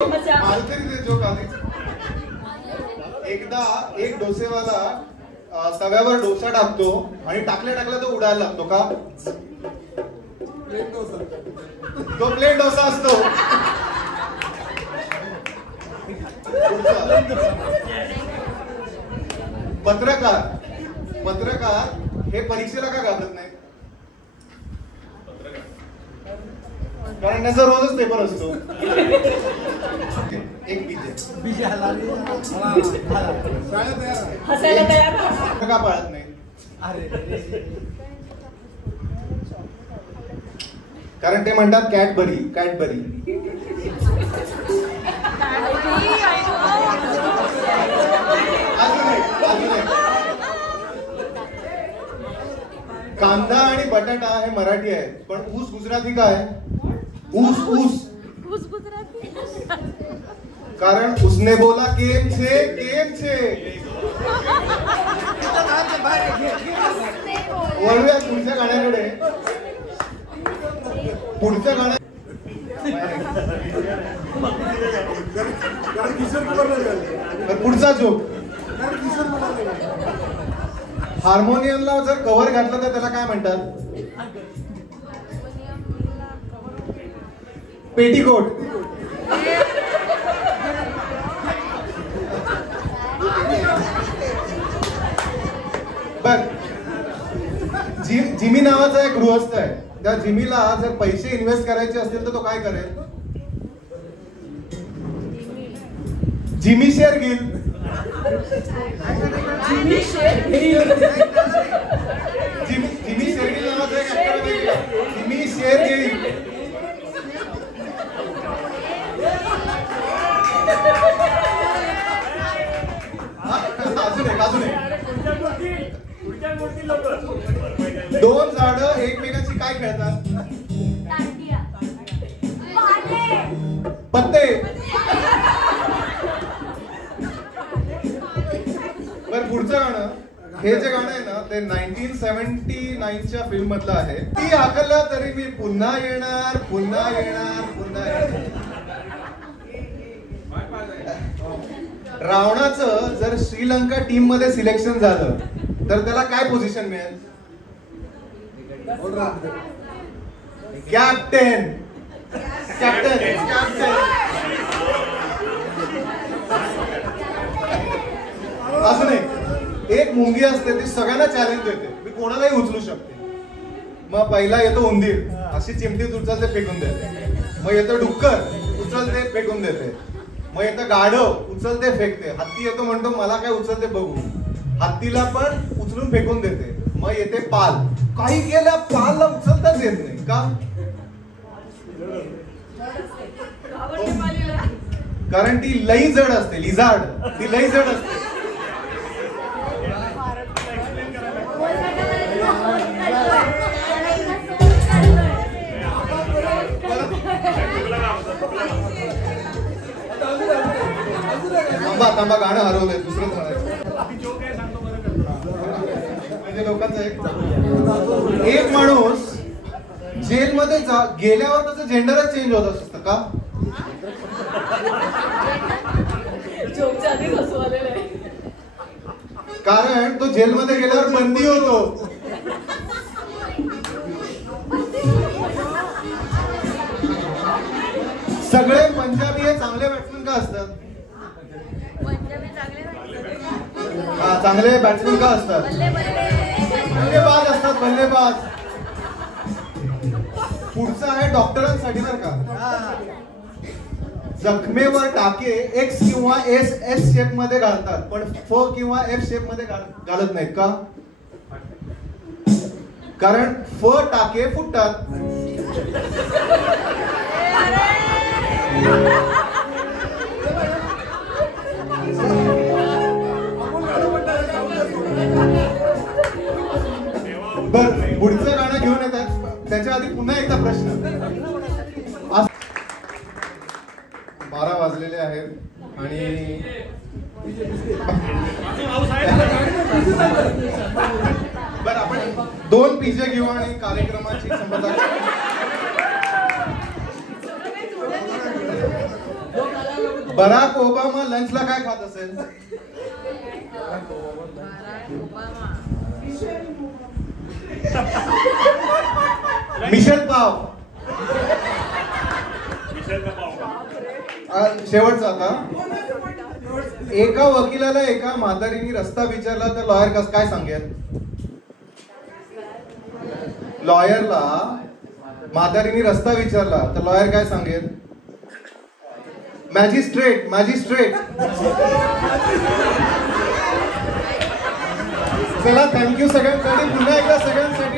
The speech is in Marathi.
जोक आधी. एकदा एक डोसेवाला तव्यावर डोसा टाकतो आणि टाकल्या तो उडायला लागतो का? तो प्लेन डोसा असतो. पत्रकार हे परीक्षेला का घालत नाही? कारण त्याचा रोजच पेपर असतो. एक बीजे का पाळत नाही? कारण ते म्हणतात कॅडबरी. कांदा आणि बटाटा हे मराठी आहेत, पण ऊस गुजराती काय? ऊस गुजराती. कारण उसने बोला केम छे. वळूया पुढच्या गाण्याकडे. पुढचा जोक. हार्मोनियमला जर कव्हर घातलं तर त्याला काय म्हणतात? पेटीकोट. बर, जिमी नावाचा एक गृहस्थ आहे. त्या जिमीला जर पैसे इन्व्हेस्ट करायचे असतील तर तो काय करेल? जिमी शेअर घेईल. जिमी शेरगिल नावाचा एक ऍक्टर आहे. जिमी शेरगिल. अजून एक. दोन झाडं एकमेकांची काय खेळतात? पत्ते. बरं, पुढचं गाणं. हे जे गाणं आहे ना ते 1979च्या फिल्म मधलं आहे. ती हाकलला तरी मी पुन्हा येणार. रावणाचं जर श्रीलंका टीम मध्ये सिलेक्शन झालं तर त्याला काय पोझिशन मिळेल? कॅप्टन. असं नाही. एक मुंगी असते ती सगळ्यांना चॅलेंज देते, मी कोणालाही उचलू शकते. मग पहिला येतो उंदीर, अशी चिमटी उचलते फेकून देते. मग येतो डुक्कर, उचलते फेकून देते. मग येतं गाढव, उचलते फेकते. हत्ती येतो, म्हणतो मला काय उचलते बघू. हत्तीला पण उचलून फेकून देते. मग येते पाल. काही गेल्या पालला उचलताच येत नाही का? कारण ती लई जड असते. लिझार्ड ती लई जड असते. थांबा गाणं हरवलंय. दुसरंच म्हणजे लोकांचं एक माणूस जेलमध्ये गेल्यावर त्याचं जेंडरच चेंज होत असतं का? कारण तो जेलमध्ये गेल्यावर बंदी होतो. सगळे पंजाबी हे चांगले बॅट्समॅन का असतात? चांगले बॅट्समॅन का असतात? बल्लेबाज असतात. बल्लेबाज. पुढचा आहे डॉक्टरांसाठी बरं का. जखमेवर टाके एक्स किंवा एस शेप मध्ये घालतात, पण फ किंवा एफ शेप मध्ये घालत नाहीत का? कारण फ टाके फुटतात. बर, पुढचं गाणं घेऊन येतात. त्याच्या आधी पुन्हा एकदा प्रश्न. 12 वाजलेले आहेत आणि बरं, आपण 2 पिझ्झा घेऊ आणि कार्यक्रमाची संपदा. बराक ओबामा लंचला काय खात असेल? मिशेल पाव. शेवटचा आता, एका वकिलाला एका म्हातारीने रस्ता विचारला तर लॉयर काय सांगेल? लॉयरला म्हातारीने रस्ता विचारला तर लॉयर काय सांगेल? मॅजिस्ट्रेट. मॅजिस्ट्रेट. चला, थँक्यू सगळ्यांसाठी. पुन्हा एकदा सगळ्यांसाठी